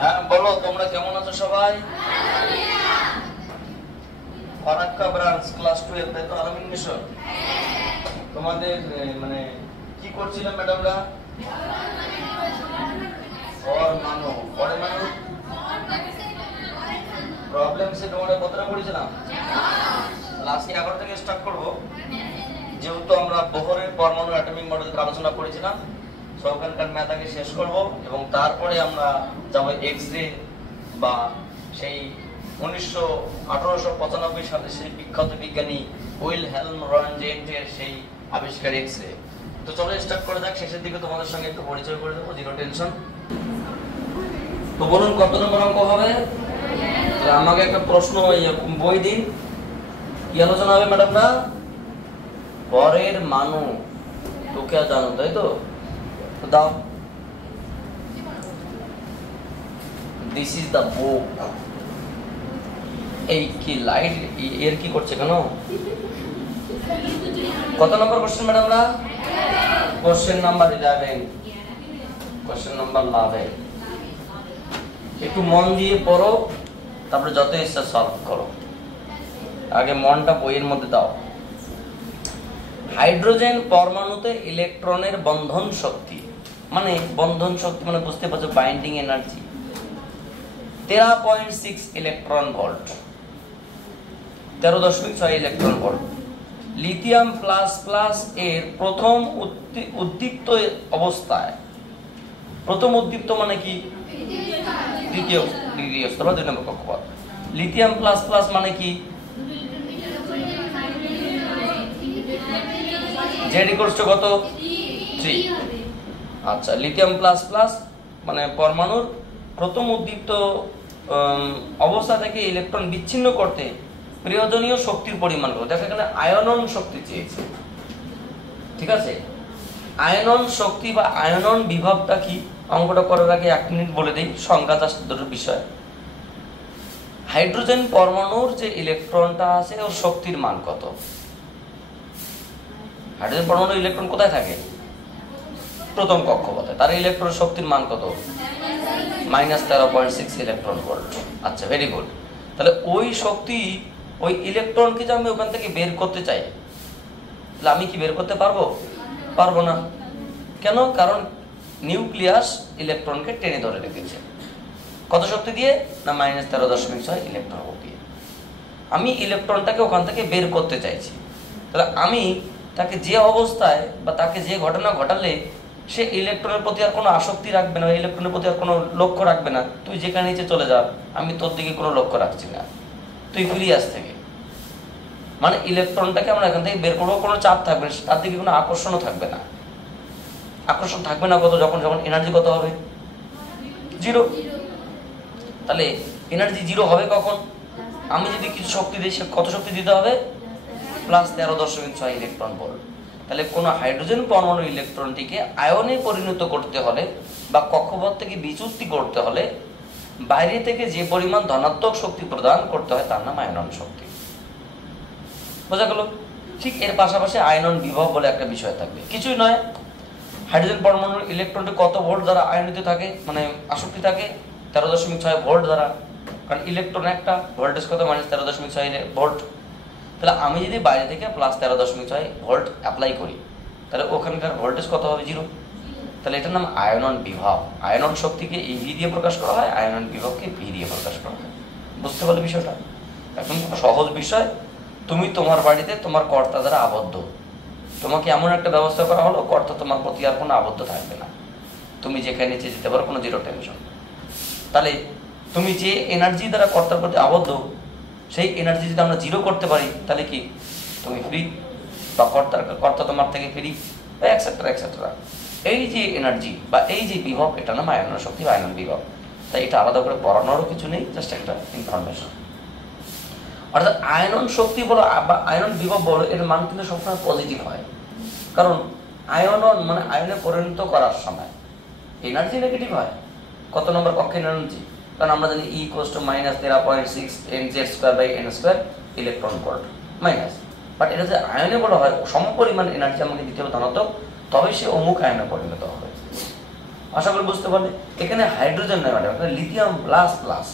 হ্যাঁ বলো, তোমরা কেমন আছো সবাই? ফারাক্কা ব্রাঞ্চ ক্লাস 12, তাই তো? আলামিন মিশন। তোমাদের মানে কি করছিলাম ম্যাডামরা? পরমাণু প্রবলেম সে তোমরা কতটা পড়েছিলাম? আজকে 11 থেকে স্টার্ট করব, যেহেতু আমরা বোহরের পরমাণু অ্যাটমিক মডেল আলোচনা করেছিলাম। ওখানকার ম্যাথকে শেষ করব এবং তারপরে আমরা যাব এক্স রে, বা সেই 1895 সালে সেই বিখ্যাত বিজ্ঞানী উইলহেলম রনজেন্টের সেই আবিষ্কার এক্স রে। তো চলো স্টার্ট করে যাক। শেষের দিকে তোমাদের সঙ্গে একটু পরিচয় করে দেবো, জিরো টেনশন। তো বলুন কত নম্বর অঙ্ক হবে? আমাকে একটা প্রশ্ন বই দিন, কি আলোচনা হবে ম্যাডামরা? পরের মানু তোকে জানো, তাই তো? দাও, দিস ইজ দ্য বুক। এই কি লাইট এর কি করছে কেন? কত নম্বর কোশ্চেন ম্যাডামরা? Question number 11। Question number 11। একটু মন দিয়ে পড়ো, তারপরে যত ইচ্ছা সলভ করো। আগে মনটা বইয়ের মধ্যে দাও। হাইড্রোজেন পরমাণুতে ইলেকট্রনের বন্ধন শক্তি, মানে বন্ধন শক্তি মানে বুঝতে পারছো, binding energy 13.6 electron volt, 13.6 electron volt. Lithium plus plus এর প্রথম উদ্দীপ্ত অবস্থায়, প্রথম উদ্দীপ্ত মানে কি? দ্বিতীয় অবস্থা বা 2 নম্বর কক্ষপথ। লিথিয়াম প্লাস প্লাস মানে কি? জেড ইকুয়ালস টু কত? 3। আচ্ছা, লিথিয়াম প্লাস প্লাস মানে পরমাণুর প্রথম উদ্দীপ্ত অবস্থা থেকে ইলেকট্রন বিচ্ছিন্ন করতে প্রয়োজনীয় শক্তির পরিমাণ কত? দেখো এখানে আয়নন শক্তি চেয়েছে, ঠিক আছে? আয়নন শক্তি বা আয়নন বিভবটা কি? অঙ্কটা করার আগে 1 মিনিট বলে দিই, সংখ্যা জাস্ট দুটো বিষয়। হাইড্রোজেন পরমাণুর যে ইলেকট্রনটা আছে ওর শক্তির মান কত? হাইড্রোজেন পরমাণুর ইলেকট্রন কোথায় থাকে? প্রথম কক্ষপথে। তার ইলেকট্রন শক্তির মান কত? -13.6 ইলেকট্রন ভোল্ট। আচ্ছা, ভেরি গুড। তাহলে ওই শক্তি, ওই ইলেকট্রনকে যে আমি ওখান থেকে বের করতে চাই, তাহলে আমি কি বের করতে পারবো? পারবো না। কেন? কারণ নিউক্লিয়াস ইলেকট্রনকে টেনে ধরে রেখেছে। কত শক্তি দিয়ে? না, -13.6 ইলেকট্রন ভোল্ট দিয়ে। আমি ইলেকট্রনটাকে ওখান থেকে বের করতে চাইছি। তাহলে আমি তাকে যে অবস্থায় বা তাকে যে ঘটনা ঘটালে সে ইলেকট্রনের প্রতি আর কোনো আসক্তি রাখবে না, ইলেকট্রনের প্রতি আর কোনো লক্ষ্য রাখবে না, তুই যেখানে নিচে চলে যা, আমি তোর দিকে কোনো লক্ষ্য রাখছি না, তুই ফিরে আস থেকে, মানে ইলেকট্রনটাকে আমরা এখান থেকে বের করবো, কোনো চাপ থাকবে না, তার দিকে কোনো আকর্ষণও থাকবে না। আকর্ষণ থাকবে না কত? যখন যখন এনার্জি কত হবে? 0। তাহলে এনার্জি 0 হবে কখন? আমি যদি কিছু শক্তি দিই, সে কত শক্তি দিতে হবে? +13.6 ইলেকট্রন ভোল্ট। তাহলে কোনো হাইড্রোজেন পরমাণু ইলেকট্রনটিকে আয়নে পরিণত করতে হলে বা কক্ষপথ থেকে বিচ্যুতি করতে হলে বাইরে থেকে যে পরিমাণ ধনাত্মক শক্তি প্রদান করতে হয় তার নাম আয়নন শক্তি। বোঝা গেল? ঠিক এর পাশাপাশি আয়নন বিভব বলে একটা বিষয় থাকবে। কিছুই নয়, হাইড্রোজেন পরমাণুর ইলেকট্রনটি কত ভোল্ট দ্বারা আয়নিত থাকে, মানে আসক্তি থাকে? 13.6 ভোল্ট দ্বারা। কারণ ইলেকট্রন একটা, ভোল্টেজ কত? -13.6 ভোল্ট। তাহলে আমি যদি বাইরে থেকে +13.6 ভোল্ট অ্যাপ্লাই করি, তাহলে ওখানকার ভোল্টেজ কত হবে? 0। তাহলে এটার নাম আয়নন বিভব। আয়নন শক্তিকে ভি দিয়ে প্রকাশ করা হয়, আয়নন বিভবকে ভি দিয়ে প্রকাশ করা হয়। বুঝতে পারলে বিষয়টা? একদম সহজ বিষয়। তুমি তোমার বাড়িতে তোমার কর্তা দ্বারা আবদ্ধ, তোমাকে এমন একটা ব্যবস্থা করা হলো, কর্তা তোমার প্রতি আর কোনো আবদ্ধ থাকবে না, তুমি যেখানে নিচে যেতে পারো, কোনো জিরো টেনশন। তাহলে তুমি যে এনার্জি দ্বারা কর্তার প্রতি আবদ্ধ, সেই এনার্জি যদি আমরা 0 করতে পারি, তাহলে কি তুমি ফ্রি, বা কর্তা তোমার থেকে ফ্রি, এক্সেট্রা এক্সেট্রা। এই যে এনার্জি বা এই যে বিভব, এটা নাম আয়নন শক্তি বা আয়নন বিভব। তাই এটা আলাদা করে পড়ানোরও কিছু নেই, জাস্ট একটা ইনফরমেশন। অর্থাৎ আয়নন শক্তি বলো বা আয়নন বিভব বলো, এর মান কিন্তু সবসময় পজিটিভ হয়। কারণ আয়নন মানে আয়নে পরিণত করার সময় এনার্জি নেগেটিভ হয়। কত নম্বর কক্ষের এনার্জি? কারণ আমরা জানি E = -13.6 mz²/n² electron volt minus. But এটা যে আয়নে বলা হয় সমপরিমাণ এনার্জি আমাকে দিতে হবে ধনাত্মক, তবে সে অমুক আয়নে পরিণত হবে। আশা করি বুঝতে পারলে। এখানে হাইড্রোজেন নয় ম্যাডাম, এখানে lithium plus plus,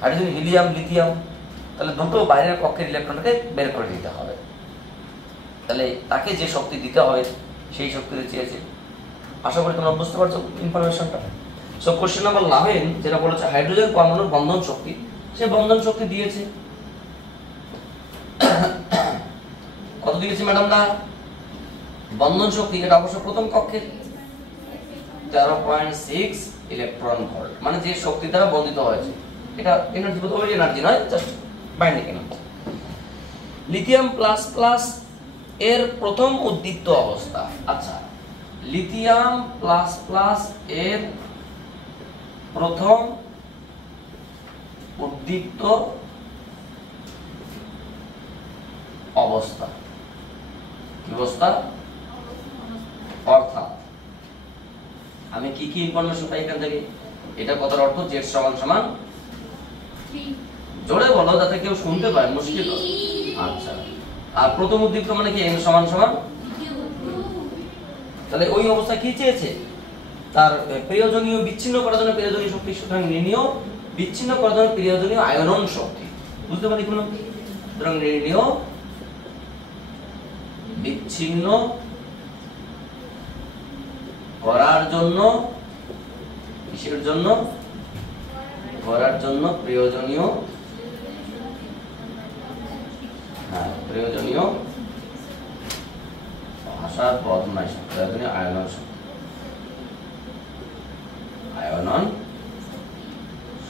hydrogen helium lithium, তাহলে দুটো বাইরের কক্ষের ইলেকট্রনকে বের করে দিতে হবে। তাহলে তাকে যে শক্তি দিতে হবে সেই শক্তিটা চেয়েছে। আশা করি তোমরা বুঝতে পারছো ইনফরমেশনটা। সো কোশ্চেন নাম্বার 11 যেটা বলেছে হাইড্রোজেন পরমাণুর বন্ধন শক্তি, সে বন্ধন শক্তি দিয়েছে কত দিয়েছে ম্যাডাম না? বন্ধন শক্তি এটা অবশ্য প্রথম কক্ষের 13.6 ইলেকট্রন ভোল্ট, মানে যে শক্তি দ্বারা বন্ধিত হয়েছে। এটা এনার্জি বলতে হবে, এনার্জি নয়, just binding energy. Lithium plus plus এর প্রথম উদ্দীপ্ত অবস্থা। আচ্ছা, লিথিয়াম প্লাস প্লাস এর প্রথম উদ্দীপ্ত অবস্থা কি অবস্থা? অর্থাৎ আমি কি কি ইনফরমেশন পাই এখান থেকে? এটা কথার অর্থ z সমান সমান, জোরে বলো যাতে কেউ শুনতে পায়, মুশকিল। আচ্ছা, আর প্রথম উদ্দীপ্ত মানে কি n সমান সমান, তাহলে ওই অবস্থা কি চেয়েছে? তার প্রয়োজনীয় বিচ্ছিন্ন করার জন্য প্রয়োজনীয় শক্তি, সুতরাং নির্ণীয় বিচ্ছিন্ন করার জন্য প্রয়োজনীয় আয়নন শক্তি। বুঝতে পারি কোনো? সুতরাং নির্ণীয় বিচ্ছিন্ন করার জন্য, কিসের জন্য? করার জন্য প্রয়োজনীয়, প্রয়োজনীয় ভাষার পদ নাই, প্রয়োজনীয় আয়নন শক্তি, আয়নন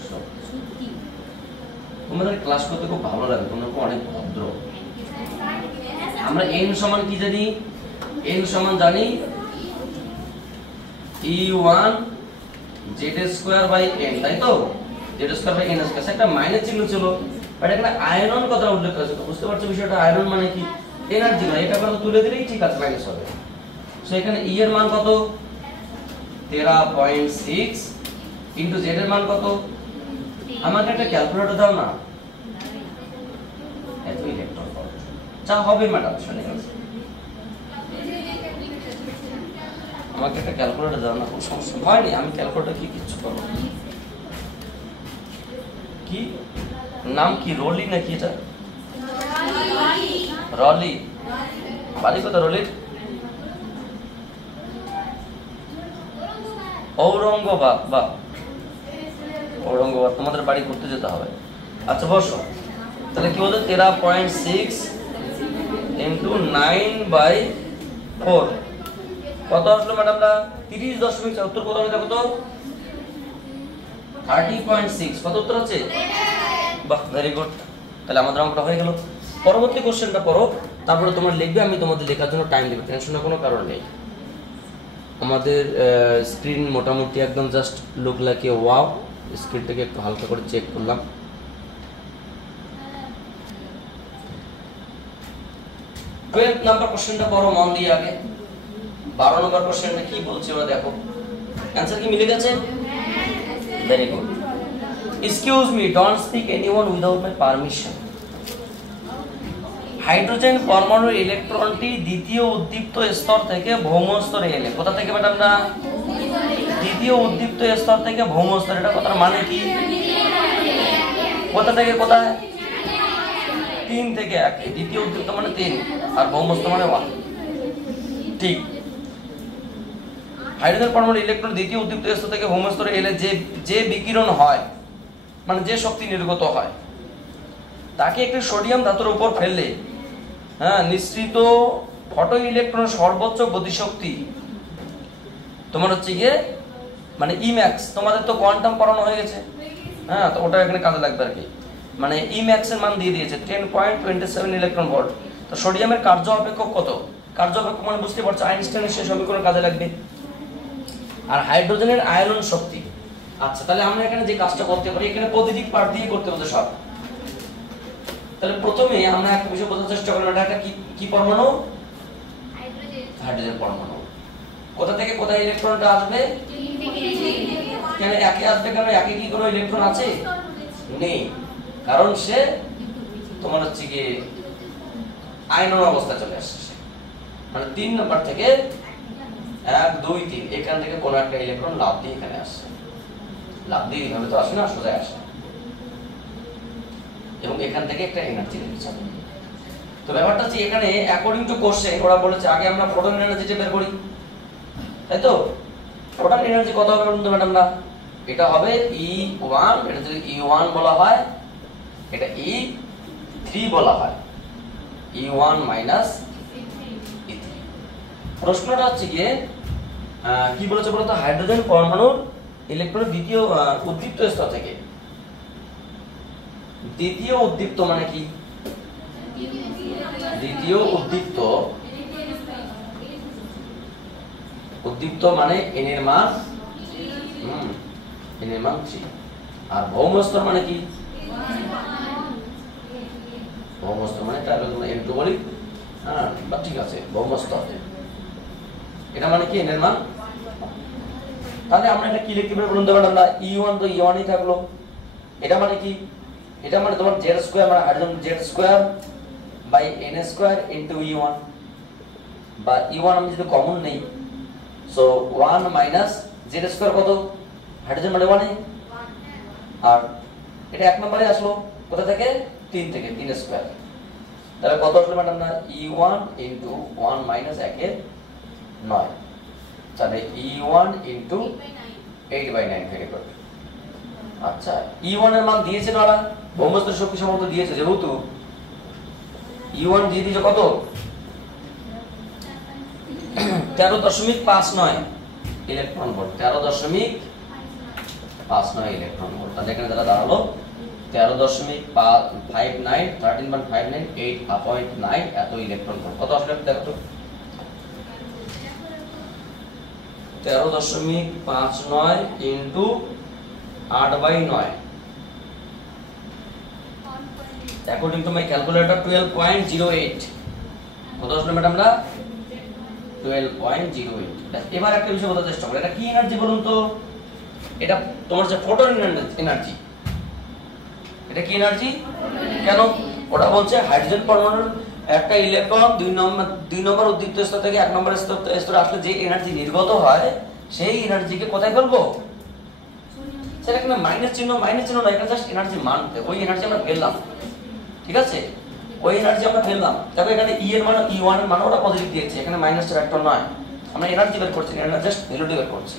শক্তি। তোমাদের ক্লাস করতে খুব ভালো লাগে, তোমরা অনেক ভদ্র। আমরা n সমান কি জানি? n সমান জানি E1 z² n, তাই তো? z² n², একটা মাইনাস চিহ্ন ছিল, বাট এখানে আয়নন কথা উল্লেখ করেছে। তো বুঝতে পারছো বিষয়টা? আয়নন মানে কি? এনার্জি না, এটা কথা তুলে দিলেই ঠিক আছে, মাইনাস হবে। সো এখানে E এর মান কত? 13.6 ইনটু z এর মান কত? আমাকে একটা ক্যালকুলেটর দাও না। এত ইলেকট্রন ভোল্ট যা হবে ম্যাডাম, শুনে গেছে। আমাকে একটা ক্যালকুলেটর দাও না, কোনো সমস্যা হয়নি, আমি ক্যালকুলেটর কি কিছু করবো। কি নাম কি? রলি নাকি এটা? রলি। বাড়ি কোথায় রলির? ঔরঙ্গাবাদ। বা ঔরঙ্গাবাদ, তোমাদের বাড়ি ঘুরতে যেতে হবে। আচ্ছা বসো, তাহলে কি বলতো? 13.6 ইন্টু 9/4 কত আসলো ম্যাডামরা? 30.4। উত্তর কত হবে দেখো তো? 30.6। কত উত্তর হচ্ছে? বাহ, ভেরি গুড। তাহলে আমাদের অঙ্কটা হয়ে গেল। পরবর্তী কোশ্চেনটা পড়ো, তারপরে তোমরা লিখবে, আমি তোমাদের লেখার জন্য টাইম দেব, টেনশনের কোনো কারণ নেই। আমাদের স্ক্রিন মোটামুটি একদম just look like a wow. স্ক্রিনটাকে একটু হালকা করে চেক করলাম। 12 নাম্বার কোশ্চেনটা পড়ো মন দিয়ে আগে। 12 নম্বর কোশ্চেনটা কি বলছে ওরা দেখো। অ্যানসার কি মিলে গেছে? Very good. Excuse me, don't speak anyone without my permission. Hydrogen পরমাণুর ইলেকট্রনটি দ্বিতীয় উদ্দীপ্ত স্তর থেকে ভৌম স্তরে এলে, কোথা থেকে ম্যাডাম না? দ্বিতীয় উদ্দীপ্ত স্তর থেকে ভৌম স্তর। এটা কথার মানে কি? কোথা থেকে কোথায়? 3 থেকে 1। দ্বিতীয় উদ্দীপ্ত মানে 3 আর ভৌম স্তর মানে 1। ঠিক। হাইড্রোজেন পরমাণুর ইলেকট্রন দ্বিতীয় উদ্দীপ্ত স্তর থেকে ভৌম স্তরে এলে যে বিকিরণ হয়, মানে যে শক্তি নির্গত হয়, তাকে একটি সোডিয়াম ধাতুর উপর ফেললে নিঃসৃত ফটো ইলেকট্রন সর্বোচ্চ গতিশক্তি তোমার হচ্ছে গিয়ে মানে ইম্যাক্স। তোমাদের তো কোয়ান্টাম পড়ানো হয়ে গেছে, তো ওটা এখানে কাজে লাগবে আর কি। মানে ইম্যাক্স এর মান দিয়ে দিয়েছে 10.27 ইলেকট্রন ভোল্ট। তো সোডিয়ামের কার্য অপেক্ষক কত? কার্য অপেক্ষক মানে বুঝতে পারছো, আইনস্টাইনের সেই সমীকরণ কাজে লাগবে। আর হাইড্রোজেনের আয়নন শক্তি। আচ্ছা, তাহলে আমরা এখানে যে কাজটা করতে পারি, এখানে প্রতিদিক পার্ট দিয়ে করতে হবে সব। তাহলে প্রথমে আমরা একটা বিষয় বোঝার চেষ্টা করব, এটা একটা কি পরমাণু? হাইড্রোজেন পরমাণু। কোথা থেকে কোথায় ইলেকট্রনটা আসবে? কেন একে আসবে? কেন একে কি কোনো ইলেকট্রন আছে? নেই, কারণ সে তোমার হচ্ছে কি আয়নন অবস্থা চলে আসছে। মানে 3 নাম্বার থেকে 1 2 3 এখান থেকে কোন একটা ইলেকট্রন লাফ দিয়ে এখানে আসছে, লাফ দিয়ে এইভাবে তো আসে না, সোজা আসে, এবং এখান থেকে একটা এনার্জি রিলিজ হবে। তো ব্যাপারটা হচ্ছে এখানে অ্যাকর্ডিং টু কোশ্চেন ওরা বলেছে আগে আমরা ফোটন এনার্জিটা বের করি, তাই তো? ফোটন এনার্জি কত হবে বলুন তো ম্যাডাম না? এটা হবে E1, এটা যদি E1 বলা হয়, এটা E3 বলা হয়, E1 মাইনাস E3। প্রশ্নটা হচ্ছে গিয়ে কি বলেছে বলতো, হাইড্রোজেন পরমাণুর ইলেকট্রনের দ্বিতীয় উদ্দীপ্ত স্তর থেকে, দ্বিতীয় উদ্দীপ্ত মানে কি? দ্বিতীয় উদ্দীপ্ত, উদ্দীপ্ত মানে n এর মান n এর মান 3, আর ভৌম স্তর মানে কি? ভৌম স্তর মানে এটা আমরা n2 বলি, হ্যাঁ বা ঠিক আছে, ভৌম স্তর এটা মানে কি? n এর মান। তাহলে আমরা এটা কি লিখতে পারি বলুন তো ম্যাডাম? E1 তো E1 ই থাকলো, এটা মানে কি? এটা মানে তোমার z স্কয়ার মানে hydrogen z square by n square into E1, বা E1 আমি যদি কমন নেই, সো 1 মাইনাস z স্কয়ার কত? হাইড্রোজেন মানে 1 আর এটা এক নম্বরে আসলো কোথা থেকে? 3 থেকে, 3 স্কয়ার। তাহলে কত আসলো ম্যাডাম না? E1 ইনটু 1 মাইনাস 1 এর 9, তাহলে E1 ইনটু 8/9। Very good. আচ্ছা, E1 এর মান দিয়েছে না ওরা, ভৌমস্তর শক্তি সম্বন্ধ দিয়েছে, যেহেতু E1 দিয়ে দিয়েছে কত? 13.59 ইলেকট্রন ভোল্ট, 13.59 ইলেকট্রন ভোল্ট। তাহলে এখানে যারা দাঁড়ালো 13.59 13.59 8.9 এত ইলেকট্রন ভোল্ট। কত আসলে দেখো তো, 13.59 into 8/9, according to my calculator 12.08। কত আসলে ম্যাডাম না? 12.08। এবার একটা বিষয় বলতে চেষ্টা করি, এটা কি এনার্জি বলুন তো? এটা তোমার যে ফোটন এনার্জি, এটা কি এনার্জি? কেন? ওটা বলছে হাইড্রোজেন পরমাণুর একটা ইলেকট্রন 2 নম্বর উদ্দীপ্ত স্তর থেকে 1 নম্বর স্তরে আসলে যে এনার্জি নির্গত হয়, সেই এনার্জিকে কোথায় ফেলবো? সেটা কিন্তু মাইনাস চিহ্ন না, এটা জাস্ট এনার্জি মান, ওই এনার্জি আমরা ফেললাম, ঠিক আছে? ওই এনার্জি আমরা ফেললাম। তবে এখানে E এর মান E1 এর মান ওটা পজিটিভ দিয়েছে, এখানে মাইনাসের ভেক্টর নয়, আমরা এনার্জি বের করছি, এনার্জি জাস্ট ভ্যালুটি বের করছি।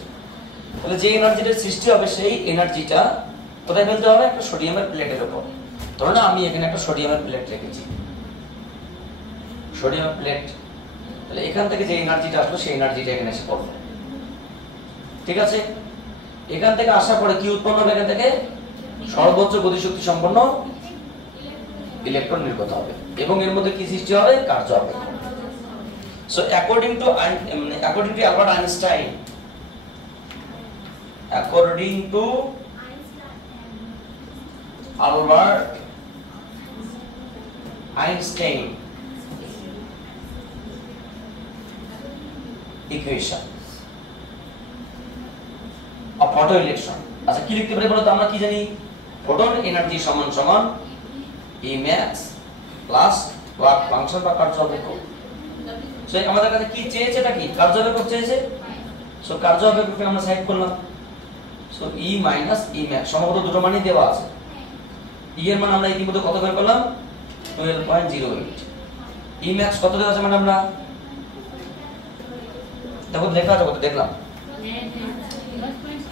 তাহলে যে এনার্জিটা সৃষ্টি হবে সেই এনার্জিটা কোথায় ফেলতে হবে? একটা সোডিয়ামের প্লেটের উপর। ধরুন আমি এখানে একটা সোডিয়ামের প্লেট রেখেছি, সোডিয়ামের প্লেট, তাহলে এখান থেকে যে এনার্জিটা আসলো সেই এনার্জিটা এখানে এসে পড়বে, ঠিক আছে? এখান থেকে আসার পরে কি উৎপন্ন হবে? এখান থেকে সর্বোচ্চ গতিশক্তি সম্পন্ন ইলেকট্রন নির্গত হবে, এবং এর মধ্যে কি সৃষ্টি হবে? কার্য হবে। So according to Albert Einstein, according to Albert Einstein equation of photon electron। আচ্ছা কি লিখতে পারি বলো তো? আমরা কি জানি? ফোটন এনার্জি সমান সমান E max plus work function বা কার্য অপেক্ষক। সো আমাদের কাছে কি চেয়েছে? এটা কি কার্য অপেক্ষক চেয়েছে। সো কার্য অপেক্ষককে আমরা সাইড করলাম। So E minus E max সম্ভবত দুটো মানই দেওয়া আছে। E এর মান আমরা ইতিমধ্যে কত বের করলাম? 12.08। E max কত দেওয়া আছে মানে আমরা দেখো লেখা আছে কত দেখলাম?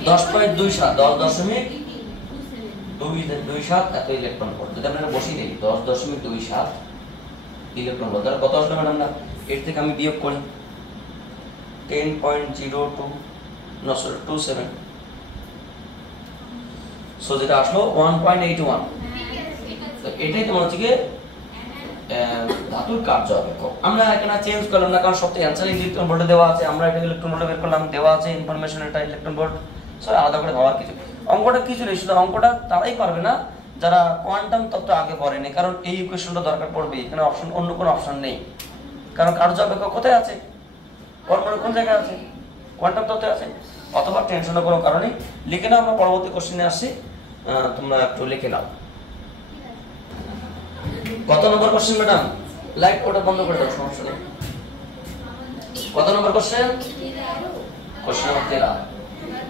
10.27 10.27 এত ইলেকট্রন ভোল্ট। যদি আমরা বসিয়ে দিই 10.27 ইলেকট্রন ভোল্ট, তাহলে কত আসলো ম্যাডাম? না এর থেকে আমি বিয়োগ করি 10.27। সো যেটা আসলো 1.81। তো এটাই তোমার হচ্ছে কি ধাতুর কার্য অপেক্ষক। আমরা এখানে চেঞ্জ করলাম না, কারণ সবথেকে অ্যান্সার ইলেকট্রন ভোল্টে দেওয়া আছে, আমরা এটা ইলেকট্রন ভোল্টে বের করলাম, দেওয়া আছে ইনফরমেশন এটা ইলেকট্রন ভোল্ট। সো আলাদা করে ভাবার কিছু, অঙ্কটা কিছু নেই। শুধু অঙ্কটা তারাই পারবে না যারা কোয়ান্টাম তত্ত্ব আগে পড়েনি, কারণ এই ইকুয়েশনটা দরকার পড়বে। এখানে অপশন অন্য কোনো অপশন নেই, কারণ কার্য অপেক্ষক কোথায় আছে? পরমাণু কোন জায়গায় আছে? কোয়ান্টাম তত্ত্বে আছে। অথবা টেনশনের কোনো কারণে লিখে নাও, আমরা পরবর্তী কোশ্চেনে আসছি, তোমরা একটু লিখে নাও। কত নম্বর কোশ্চেন ম্যাডাম? লাইট ওটা বন্ধ করে দাও, সমস্যা নেই। কত নম্বর কোশ্চেন? Question number 13।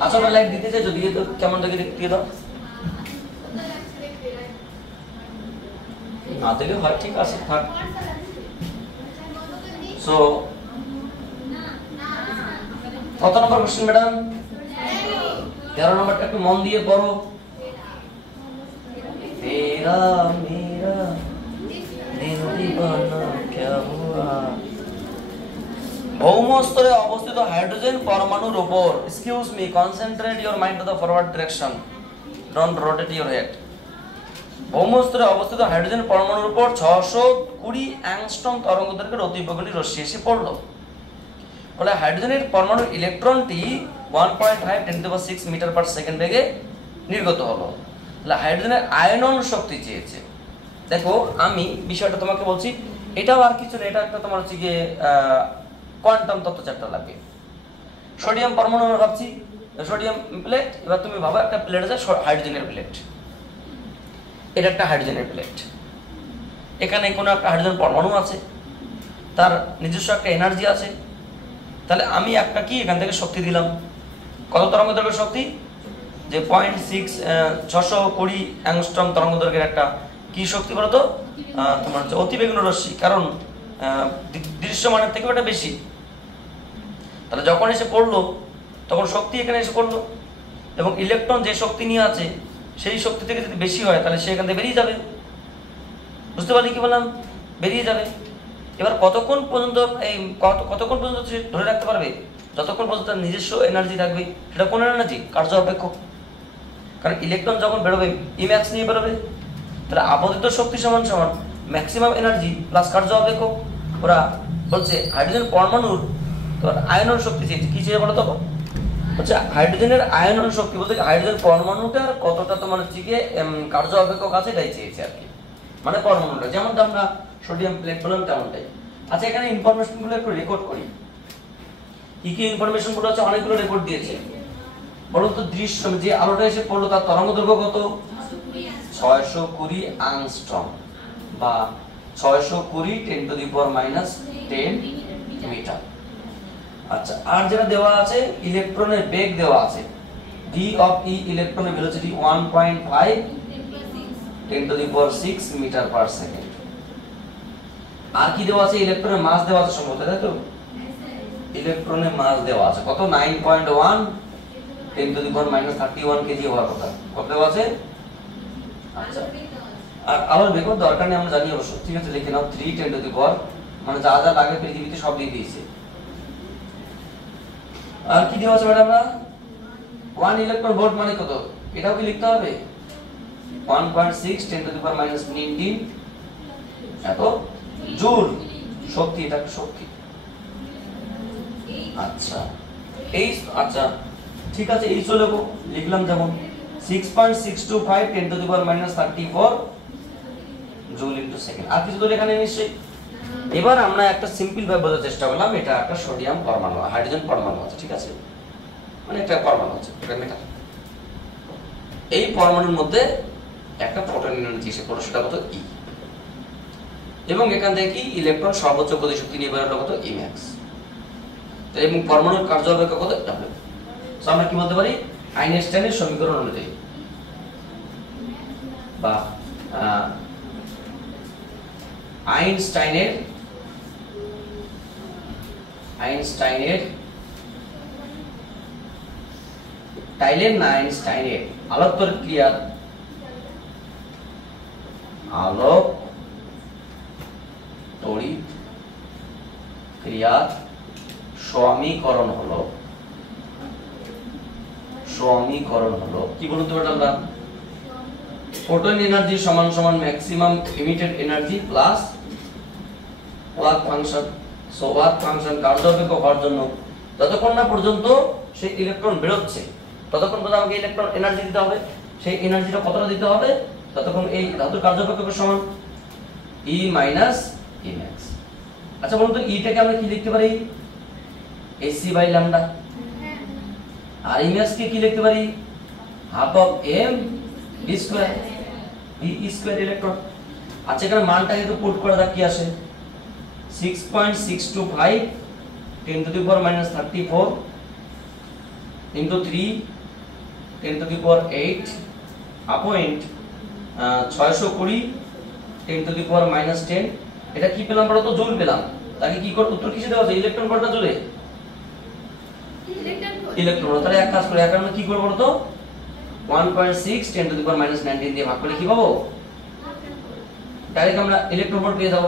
আচ্ছা আমরা লাইক দিতে চাই, যদি তো কেমন দেখে দিয়ে দাও, না দিলে হয়, ঠিক আছে থাক। সো কত নম্বর কোশ্চেন ম্যাডাম? 13 নম্বরটা একটু মন দিয়ে পড়ো। তেরা মেরা দিল দিবানা ক্যা হুয়া। ভৌম স্তরে অবস্থিত হাইড্রোজেন পরমাণুর উপর, excuse me, concentrate your mind to the forward direction, don't rotate your head. ভৌম স্তরে অবস্থিত হাইড্রোজেন পরমাণুর উপর 620 অ্যাংস্ট্রম তরঙ্গদৈর্ঘ্যের অতিবেগুনি রশ্মি এসে পড়লো। বলে হাইড্রোজেনের পরমাণুর ইলেকট্রনটি 1.5 × 10⁶ মিটার পার সেকেন্ড বেগে নির্গত হলো। তাহলে হাইড্রোজেনের আয়নন শক্তি চেয়েছে। দেখো আমি বিষয়টা তোমাকে বলছি, এটাও আর কিছু না, এটা একটা তোমার হচ্ছে গিয়ে কোয়ান্টাম তত্ত্ব চ্যাপ্টার লাগবে। সোডিয়াম পরমাণু আমরা ভাবছি সোডিয়াম প্লেট, এবার তুমি ভাবো একটা প্লেট আছে হাইড্রোজেনের প্লেট, এটা একটা হাইড্রোজেনের প্লেট, এখানে কোনো একটা হাইড্রোজেন পরমাণু আছে, তার নিজস্ব একটা এনার্জি আছে। তাহলে আমি একটা কি এখান থেকে শক্তি দিলাম, কত তরঙ্গদৈর্ঘ্যের শক্তি? যে 620 অ্যাংস্ট্রম তরঙ্গদৈর্ঘ্যের একটা কি শক্তি বলতো? তোমার হচ্ছে অতিবেগুনি রশ্মি, কারণ দৃশ্যমানের থেকে ওটা বেশি। তাহলে যখন এসে পড়লো তখন শক্তি এখানে এসে পড়লো, এবং ইলেকট্রন যে শক্তি নিয়ে আছে সেই শক্তি থেকে যদি বেশি হয় তাহলে সে এখান থেকে বেরিয়ে যাবে। বুঝতে পারলি কি বললাম? বেরিয়ে যাবে। এবার কতক্ষণ পর্যন্ত কতক্ষণ পর্যন্ত সে ধরে রাখতে পারবে? যতক্ষণ পর্যন্ত তার নিজস্ব এনার্জি থাকবে। সেটা কোন এনার্জি? কার্য অপেক্ষক। কারণ ইলেকট্রন যখন বেরোবে ইম্যাক্স নিয়ে বেরোবে, তাহলে আপতিত শক্তি সমান সমান ম্যাক্সিমাম এনার্জি প্লাস কার্য অপেক্ষক। ওরা বলছে হাইড্রোজেন পরমাণুর তোমার আয়নন শক্তি চেয়েছে। কি চেয়ে বলো তখন? হচ্ছে হাইড্রোজেনের আয়নন শক্তি বলতে হাইড্রোজেন পরমাণুটার কতটা তোমার হচ্ছে গিয়ে কার্য অপেক্ষক আছে এটাই চেয়েছে আর কি, মানে পরমাণুটা যেমনটা আমরা সোডিয়াম প্লেট বললাম তেমনটাই। আচ্ছা এখানে ইনফরমেশন গুলো একটু রেকর্ড করি। কি কি ইনফরমেশন গুলো আছে? অনেকগুলো রেকর্ড দিয়েছে। বলুন তো দৃশ্য যে আলোটা এসে পড়লো তার তরঙ্গদৈর্ঘ্য কত? 620 অ্যাংস্ট্রম বা 620 × 10⁻10 মিটার। আচ্ছা আর যেটা দেওয়া আছে ইলেকট্রনের বেগ দেওয়া আছে, v of e ইলেকট্রনের ভেলোসিটি 1.5 × 10⁶ মিটার পার সেকেন্ড। আর কি দেওয়া আছে? ইলেকট্রনের মাস দেওয়া আছে সম্ভবত, তাই তো? ইলেকট্রনের মাস দেওয়া আছে কত? 9.1 × 10⁻31 কেজি হওয়ার কথা। কত দেওয়া আছে? আচ্ছা আর আলোর বেগ দরকার নেই আমরা জানি অবশ্য, ঠিক আছে লিখে নাও 3 × 10⁻, মানে যা যা লাগে পৃথিবীতে সব দিয়ে দিয়েছে। আর কি দেওয়া আছে ম্যাডাম? 1 ইলেকট্রন ভোল্ট মানে কত? এটাও কি লিখতে হবে? 1.6 × 10⁻19 এত জুল শক্তি, এটা শক্তি। আচ্ছা এই আচ্ছা ঠিক আছে এই চলে লিখলাম যেমন 6.625 × 10⁻34 জুল ইনটু সেকেন্ড। আর কিছু তো লেখা নেই নিশ্চয়ই। এবার আমরা একটা সিম্পল ভাবে বোঝার চেষ্টা করলাম, এটা একটা সোডিয়াম পরমাণু, হাইড্রোজেন পরমাণু আছে, ঠিক আছে, মানে একটা পরমাণু আছে, এটা মেটাল। এই পরমাণুর মধ্যে একটা প্রোটন এনার্জি এসে পড়লো, সেটা কত? ই। এবং এখান থেকে কি ইলেকট্রন সর্বোচ্চ গতিশক্তি নিয়ে বেরোলো কত? ই ম্যাক্স। এবং পরমাণুর কার্য অপেক্ষক কত? ডব্লিউ। সো আমরা কি বলতে পারি? আইনস্টাইনের সমীকরণ অনুযায়ী বা আইনস্টাইনের টাইলের না আইনস্টাইনের আলোক তড়িৎ ক্রিয়ার সমীকরণ হলো কি বলুন তো আমরা? ফোটন এনার্জি সমান সমান maximum emitted energy plus work function. So work function কার্য অপেক্ষক হওয়ার জন্য যতক্ষণ না পর্যন্ত সেই ইলেকট্রন বেরোচ্ছে ততক্ষণ পর্যন্ত আমাকে ইলেকট্রন এনার্জি দিতে হবে। সেই এনার্জিটা কতটা দিতে হবে? ততক্ষণ এই ধাতুর কার্য অপেক্ষকের সমান E - E max। আচ্ছা বলুন তো ইটাকে আমরা কি লিখতে পারি? Hc/λ। আর E max কে কি লিখতে পারি? Half of m(v²) v² electron. আচ্ছা এখানে মানটা কিন্তু পুট করে দাও, কি আসে? 6.625 × 10⁻34 ইন্টু 3 10 টু দি পাওয়ার 8 আপয়েন্ট 620 10 টু দি পাওয়ার -10। এটা কি পেলাম বলো তো? জুল পেলাম। তাকে কি করে উত্তর কিসে দেওয়া আছে? ইলেকট্রন ভোল্ট না জুলে? Electron volt. তাহলে এক কাজ করে, এক আমরা কি করব বলো তো? 1.6 10 টু দি পাওয়ার -19 দিয়ে ভাগ করলে কি পাবো? ডাইরেক্ট আমরা ইলেকট্রন ভোল্ট পেয়ে যাব।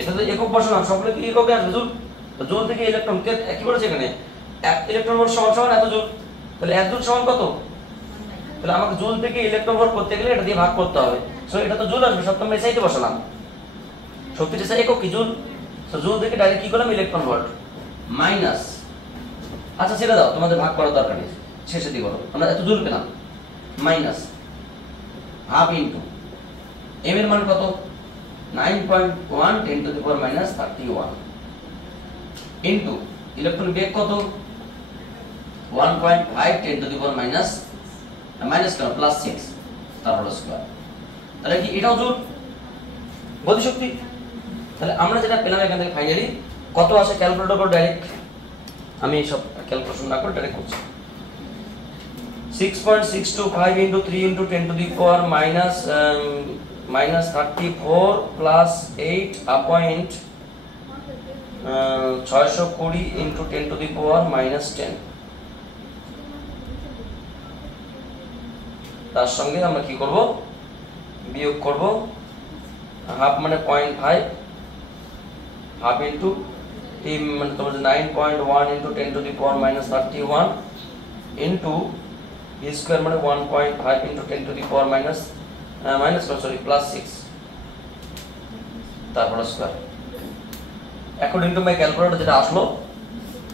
এটা তো একক বসালাম, সবগুলো কি এককে আসবে? জুল। তো জুল থেকে ইলেকট্রন কে কি বলেছে এখানে? 1 ইলেকট্রন ভোল্ট সমান এত জুল। তাহলে 1 জুল সমান কত? তাহলে আমাকে জুল থেকে ইলেকট্রন ভোল্ট করতে গেলে এটা দিয়ে ভাগ করতে হবে। সো এটা তো জুল আসবে, সব তো আমরা এসআইতে বসালাম। শক্তিটা স্যার একক কি? জুল। সো জুল থেকে ডাইরেক্ট কি করলাম? ইলেকট্রন ভোল্ট মাইনাস, আচ্ছা ছেড়ে দাও, তোমাদের ভাগ করার দরকার নেই, শেষে দিয়ে করো। আমরা এত জুল পেলাম, মাইনাস হাফ ইনটু এম এর মান কত? 9.1 10 to the power -31 into electron বেগ কত? 1.5 10 টু দি পাওয়ার মাইনাস কেন প্লাস 6 তারপর স্কয়ার। তাহলে কি এটাও জুল গতিশক্তি? তাহলে আমরা যেটা পেলাম এখান থেকে ফাইনালি কত আসে? ক্যালকুলেটর করো ডাইরেক্ট, আমি সব ক্যালকুলেশন না করে ডাইরেক্ট করছি। 6.625 into 3 into 10 to the power -34 plus 8 আপয়েন্ট 620 ইনটু 10 টু দি পাওয়ার -10। তার সঙ্গে আমরা কি করব? বিয়োগ করব। হাফ মানে 0.5, হাফ ইনটু মানে তোমার 9.1 into 10 to the power -31 into B square মানে 1.5 into 10 to the power plus 6 তারপর square. According to my calculator যেটা আসলো,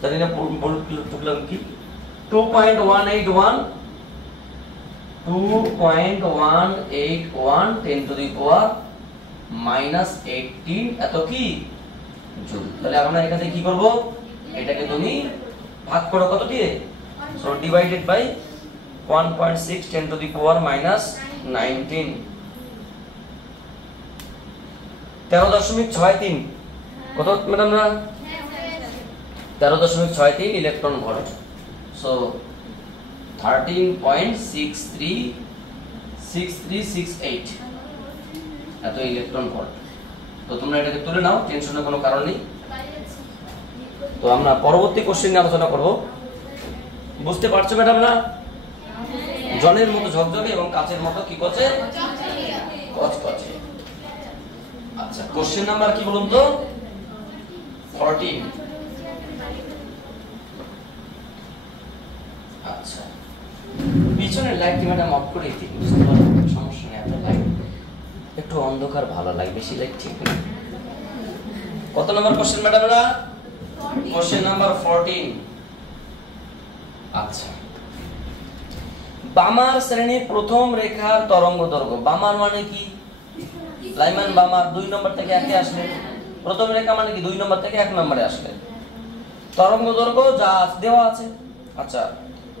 জানি না ভুল টুকলাম কি, 2.181 10 টু দি পাওয়ার -18 এত কি জুল। তাহলে আমরা এখানে কি করব? এটাকে তুমি ভাগ করো কত দিয়ে? So divided by 1.6 10 to the power -19 13.63 কত ম্যাডামরা? 13.63 ইলেকট্রন ভোল্ট। সো 13.6368 এত ইলেকট্রন ভোল্ট। তো তোমরা এটাকে তুলে নাও, টেনশনের কোনো কারণ নেই। তো আমরা পরবর্তী কোশ্চেন নিয়ে আলোচনা করব। বুঝতে পারছো ম্যাডামরা? জলের মতো ঝকঝকে এবং কাচের মতো কি করছে? কচকচে। আচ্ছা, কোশ্চেন নাম্বার কি বলুন তো? 14। আচ্ছা, পিছনের লাইটটি ম্যাডাম অফ করে দিন, বুঝতে পারো? সমস্যা নেই, এত লাইট একটু অন্ধকার ভালো লাগে, বেশি লাইট ঠিক না। কত নম্বর কোশ্চেন ম্যাডামরা? Question number 14। আচ্ছা, বামার শ্রেণীর প্রথম রেখার তরঙ্গ দৈর্ঘ্য। বামার মানে কি? লাইমান বামার 2 নম্বর থেকে 1 এ আসলে। প্রথম রেখা মানে কি? 2 নম্বর থেকে 1 নম্বরে আসলে। তরঙ্গ দৈর্ঘ্য যা দেওয়া আছে। আচ্ছা,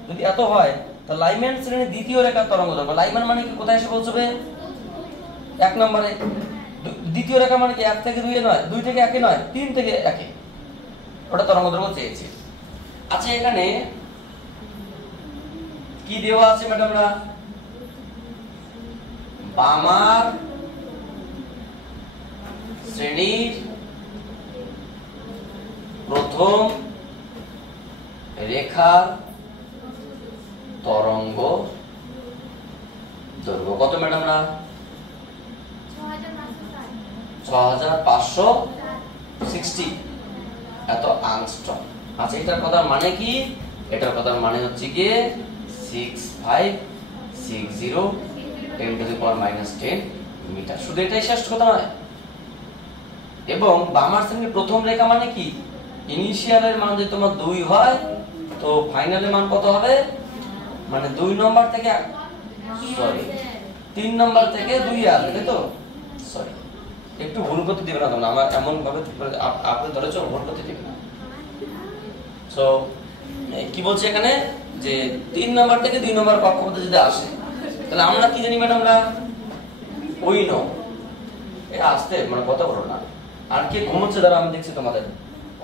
যদি এত হয় তাহলে লাইমান শ্রেণীর দ্বিতীয় রেখার তরঙ্গ দৈর্ঘ্য। লাইমান মানে কি? কোথায় এসে পৌঁছবে? 1 নম্বরে। দ্বিতীয় রেখা মানে কি? 1 থেকে 2 এ নয়, 2 থেকে 1 এ নয়, 3 থেকে 1 এ। ওটা তরঙ্গ দৈর্ঘ্য চেয়েছে। আচ্ছা, এখানে কি দেওয়া আছে ম্যাডামরা? বামার শ্রেণীর প্রথম রেখার তরঙ্গ দৈর্ঘ্য কত ম্যাডামরা? 6560 এত আংস্ট্রম। আচ্ছা, এটার কথার মানে কি? এটার কথার মানে হচ্ছে কি 6560 10 টু দি পাওয়ার -10 মিটার। শুধু এটাই শেষ কথা নয়। এবং বামার শ্রেণীর প্রথম রেখা মানে কি? ইনিশিয়ালের মান যদি তোমার 2 হয় তো ফাইনালের মান কত হবে? মানে 2 নম্বর থেকে 3 নম্বর থেকে 2 আসবে, তাই তো? সরি, একটু ভুল করতে দিবে না তোমরা, আমার এমন ভাবে আপনি ধরেছো, ভুল করতে দিবে না। সো কি বলছে এখানে যে 3 নম্বর থেকে 2 নম্বর কক্ষপথে যদি আসে তাহলে আমরা কি জানি ম্যাডামরা? ওই নো। এটা আসতে মানে কথা বলো না। আর কে ঘুমোচ্ছে? দাঁড়া, আমি দেখছি তোমাদের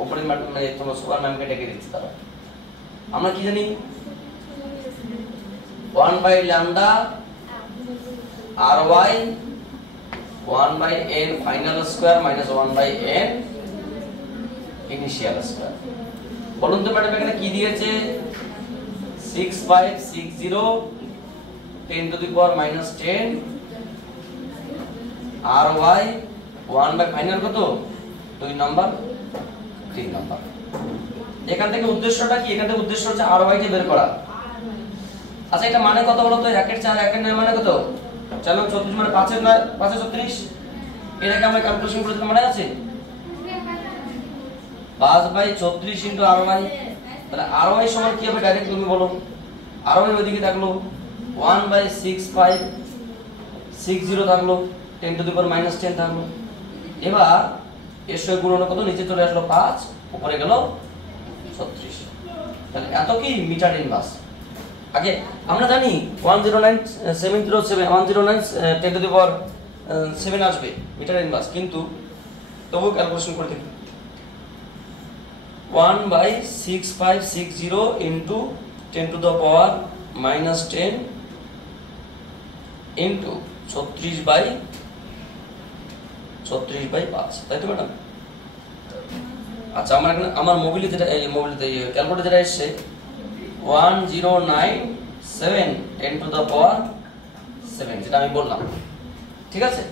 উপরে, মানে তোমার সুপার ম্যামকে ডেকে দিচ্ছি। তারা আমরা কি জানি 1 by lambda ry 1 by n final square minus 1 by n initial square. বলুন তো ম্যাডাম এখানে কি দিয়েছে 6560 10 to the power minus 10 ry 1 by final কত 2 নাম্বার 3 নাম্বার। এখান থেকে উদ্দেশ্যটা কি? এখান থেকে উদ্দেশ্য হচ্ছে ry কে বের করা। আচ্ছা এটা মানে কত বলো তো? 1 এর 4 1 এর 9 মানে কত? চলো 34 মানে 5 এর 9 5 এর 36। এটাকে আমরা ক্যালকুলেশন করে দিতে মনে আছে 5 বাই 34 ইনটু ry। তাহলে ry সমান কি হবে ডাইরেক্ট তুমি বলো। ry ওইদিকে থাকলো 1 বাই 6560 থাকলো 10 টু দি পাওয়ার মাইনাস 10 থাকলো। এবার এর সঙ্গে গুণন কত? নিচে চলে আসলো 5 উপরে গেল 36। তাহলে এত কি মিটার ইনভার্স। আগে আমরা জানি 109707 109 10 টু দি পাওয়ার 7 আসবে মিটার ইনভার্স, কিন্তু তবু ক্যালকুলেশন করে দেখি 1 by 6560 into 10 to the power minus 10 into 36 by 5, তাই তো ম্যাডাম? আচ্ছা আমার এখানে আমার মোবাইলে যেটা ক্যালকুলেটর যেটা এসেছে 1097 10 টু দি পাওয়ার 7 যেটা আমি বললাম, ঠিক আছে?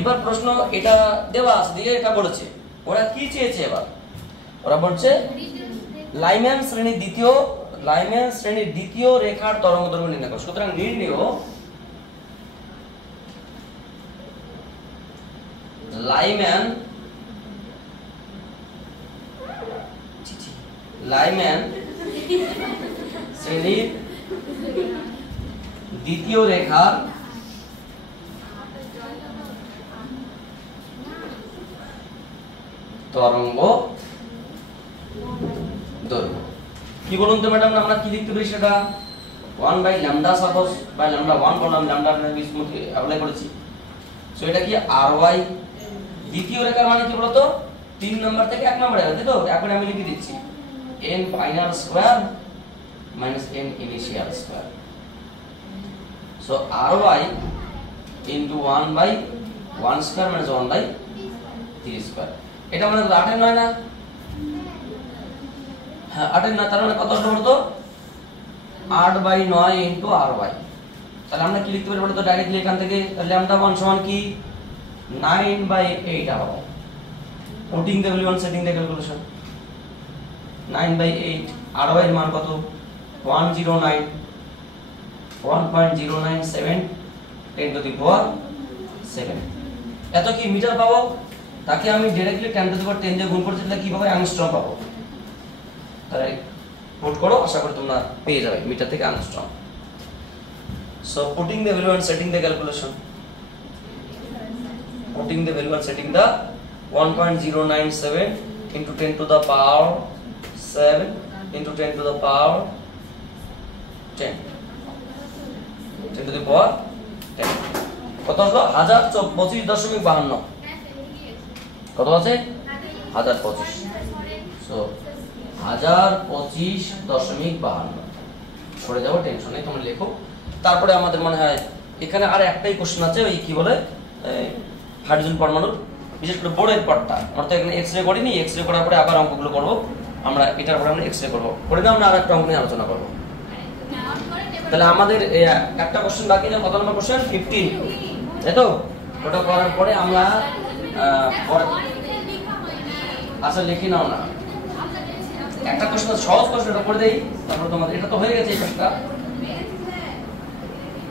এবার প্রশ্ন এটা দেওয়া আছে, দিয়ে এটা বলেছে ওরা কি চেয়েছে। এবার ওরা বলছে লাইম্যান শ্রেণীর দ্বিতীয় রেখার তরঙ্গদৈর্ঘ্য নির্ণয় করো। সুতরাং নির্ণেয় লাইম্যান শ্রেণীর দ্বিতীয় রেখার তরঙ্গ দৈর্ঘ্য কি বলুন তো ম্যাডাম? আমরা কি লিখতে পারি সেটা 1 by lambda suppose by lambda 1 বললাম, ল্যামডা আমরা বিস্মুখে অ্যাপ্লাই করেছি। সো এটা কি ry দ্বিতীয় রেখার মানে কি বলতো 3 নাম্বার থেকে 1 নম্বরে আছে তো, এখন আমি লিখে দিচ্ছি n final square minus n initial square. So ry into 1 by 1 square minus 1 by 3 square. এটা মানে 8 এর 9 না? হ্যাঁ 8 এর 9, তার মানে কত আসবে বলতো 8 বাই 9 ইনটু ry। তাহলে আমরা কি লিখতে পারি বলতো ডাইরেক্টলি এখান থেকে? ল্যামডা 1 সমান কি 9 by 8 ry। Putting the value on setting the calculation 9 by 8 ry এর মান কত 1.097 10 টু দি পাওয়ার 7। এত কি মিটার পাবো? তাকে আমি ডাইরেক্টলি 10 টু দি পাওয়ার 10 দিয়ে গুণ করতে দিলে কি পাবো? অ্যাংস্ট্রম পাবো। তাহলে পুট করো, আশা করি তোমরা পেয়ে যাবে মিটার থেকে angstrom. So putting the value on setting the calculation, putting the value and setting the 1.097 into 10 to the power 7 into 10 to the power 10 10 to the power 10 কত হলো 1025.52। কত আছে 1025। সো 1025.52 সরে যাবো, টেনশন নেই, তোমরা লেখো। তারপরে আমাদের মনে হয় এখানে আর একটাই কোশ্চেন আছে, ওই কি বলে হাইড্রোজেন পরমাণুর, বিশেষ করে বড়ের পরটা। আমরা তো এখানে এক্স রে করিনি, এক্স রে করার পরে আবার অঙ্কগুলো করবো আমরা, এটার পরে আমরা এক্স রে করবো, করে না আমরা আর একটা অঙ্ক নিয়ে আলোচনা করবো। তাহলে আমাদের একটা কোশ্চেন বাকি আছে, কত নম্বর কোশ্চেন 15, তাই তো? ওটা করার পরে আমরা আচ্ছা লিখে নাও না, একটা কোশ্চেন সহজ কোশ্চেন এটা করে দেই, তারপর তোমাদের এটা তো হয়ে গেছে এই কাজটা।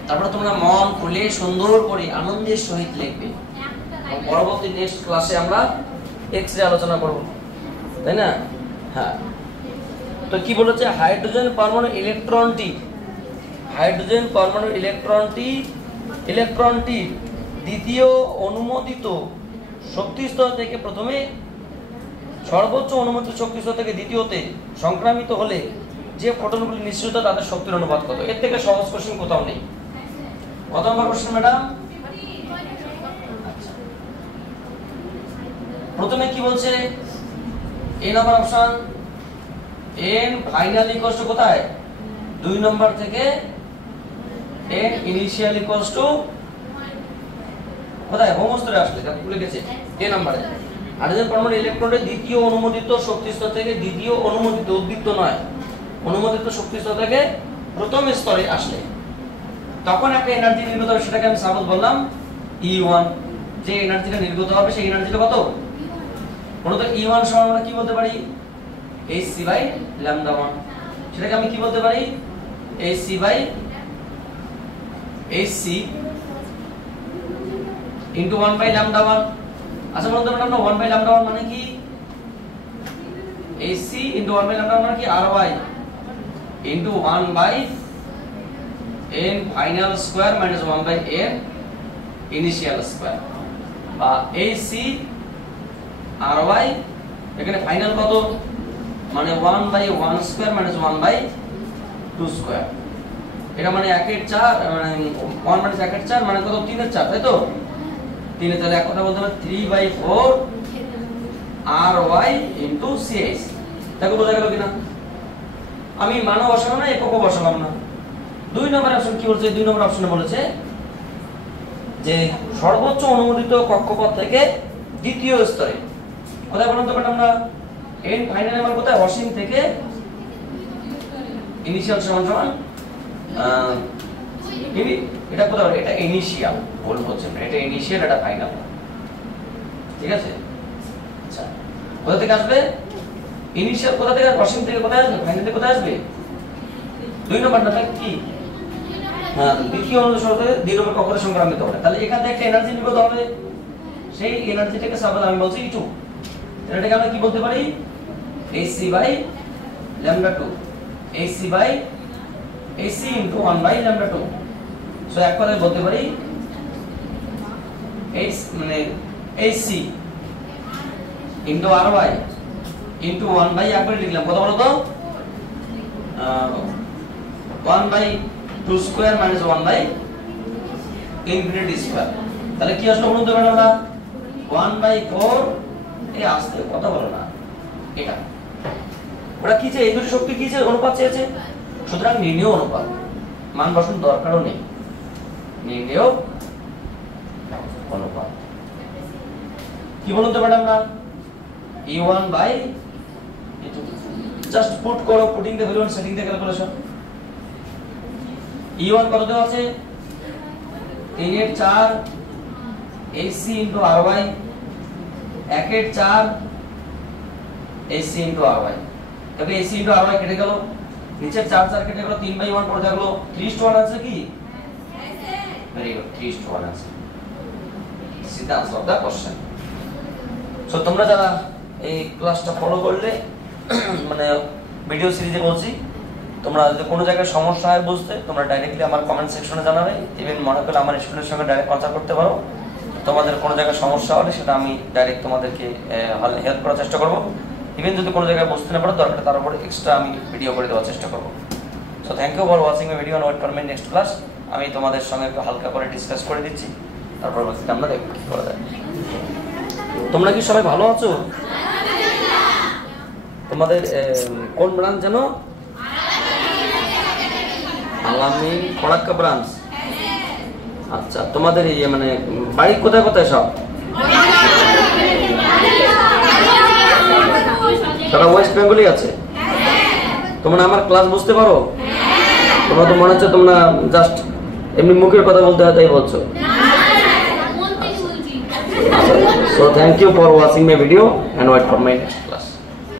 তারপরে তোমরা মন খুলে সুন্দর করে আনন্দের সহিত লিখবে। পরবর্তী নেক্সট ক্লাসে আমরা এক্স রে আলোচনা করব, তাই না? হ্যাঁ, তো কি বলেছে? হাইড্রোজেন পরমাণু ইলেকট্রনটি দ্বিতীয় অনুমোদিত শক্তি স্তর থেকে প্রথমে সর্বোচ্চ অনুমোদিত শক্তি স্তর থেকে দ্বিতীয়তে সংক্রামিত হলে যে ফোটনগুলি নিঃসৃত তাদের শক্তির অনুপাত কত? এর থেকে সহজ কোশ্চেন কোথাও নেই। কত নম্বর কোশ্চেন ম্যাডাম? প্রথমে কি বলছে? এ number option n final equals to কোথায় 2 নম্বর থেকে n ইনিশিয়াল ইকুয়ালস টু কোথায় হোম স্তরে আসলে এটা ভুলে গেছে a নম্বরে হাইড্রোজেন পরমাণু ইলেকট্রনের দ্বিতীয় অনুমোদিত শক্তি স্তর থেকে দ্বিতীয় অনুমোদিত উদ্দীপ্ত নয় অনুমোদিত শক্তি স্তর থেকে প্রথম স্তরে আসলে তখন একটা এনার্জি নির্গত হবে, সেটাকে আমি সাপোজ বললাম E1। যে এনার্জিটা নির্গত হবে সেই এনার্জিটা কত মূলত E1 সমান আমরা কি বলতে পারি hc/λ1। সেটাকে আমি কি বলতে পারি hc into 1/λ1। আচ্ছা বলতে পারলাম না 1/λ1 মানে কি hc into 1/λ1 মানে কি ry into 1/n final square minus 1/n initial square বা hc ry এখানে ফাইনাল কত মানে 1/1 স্কয়ার minus 1/2 স্কয়ার। এটা মানে 1 এর 4 মানে 1 মানে 1 এর 4 মানে কত 3 এর 4 তাই তো 3 এর তাহলে এক কথা বলতে হবে 3/4 ry into ch। দেখো বোঝা গেল কিনা? আমি মানও বসালাম না এককও বসালাম না। 2 নম্বর অপশন কি বলছে? 2 নম্বর অপশনে বলেছে যে সর্বোচ্চ অনুমোদিত কক্ষপথ থেকে দ্বিতীয় স্তরে কোথায় বলতে পারলাম আমরা n ফাইনাল মান কোথায় অসীম থেকে ইনিশিয়াল সমান এটা কোথায় হবে এটা ইনিশিয়াল ভুল হচ্ছে না এটা ইনিশিয়াল এটা ফাইনাল ঠিক আছে। আচ্ছা কোথা থেকে আসবে ইনিশিয়াল কোথা থেকে অসীম থেকে কোথায় আসবে ফাইনাল থেকে কোথায় আসবে 2 নম্বরটা কি দ্বিতীয় অনুমোদিত শর্তে দ্বিতীয় কক্ষপথের সংক্রামিত হবে। তাহলে এখান থেকে একটা এনার্জি নির্গত হবে সেই এনার্জিটাকে সাপোজ আমি বলছি E2 এটাকে আমরা কি বলতে পারি hc/λ2 hc into 1/λ2। সো এক কথায় বলতে পারি h মানে hc into ry into 1/, একবার লিখলাম কত বলো তো 1/2 স্কয়ার minus 1/infinity স্কয়ার। তাহলে কি আসলে বলতে পারি আমরা 1/4 এই আসতে কথা বলো না এটা ওরা কি চাই এই দুটো শক্তি কি চাই অনুপাত চেয়েছে সুতরাং নির্ণেয় অনুপাত মান বসানোর দরকারও নেই নির্ণেয় অনুপাত কি বলতে পারি আমরা E1/E2 জাস্ট পুট করো putting the value and setting the calculation. E1 কত দেওয়া আছে 3 এর 4 hc into ry 1 এর 4 hc into ry তবে hc into ry কেটে গেল নিচে 4 4 কেটে গেল 3/1 পড়ে থাকলো 3:1 আছে কি ভেরি গুড 3:1 আছে সিধা answer of the question. So তোমরা যারা এই ক্লাসটা ফলো করলে মানে ভিডিও সিরিজে বলছি তোমরা যদি কোনো জায়গায় সমস্যা হয় বুঝতে তোমরা ডাইরেক্টলি আমার কমেন্ট সেকশনে জানাবে ইভেন মনে করলে আমার স্টুডেন্টের সঙ্গে ডাইরেক্ট কনসাল্ট করতে পারো। তোমাদের কোনো জায়গায় সমস্যা হলে সেটা আমি ডাইরেক্ট তোমাদেরকে হেল্প করার চেষ্টা করব। ইভেন যদি কোনো জায়গায় বুঝতে না পারো দরকার তার উপরে এক্সট্রা আমি ভিডিও করে দেওয়ার চেষ্টা করব। So thank you for watching my video and wait for my next class. আমি তোমাদের সঙ্গে একটু হালকা করে ডিসকাস করে দিচ্ছি তারপর আমরা দেখব কি করা যায়। তোমরা কি সবাই ভালো আছো? তোমাদের কোন ব্রাঞ্চ জানো? আলামিন ফরাক্কা ব্রাঞ্চ। আচ্ছা তোমাদের এই মানে বাড়ি কোথায় কোথায় সব? সারা ওয়েস্ট বেঙ্গলই আছে। তোমরা আমার ক্লাস বুঝতে পারো? তোমরা তো মনে হচ্ছে তোমরা জাস্ট এমনি মুখের কথা বলতে হয় তাই বলছো। So thank you for watching my video and wait for my next class.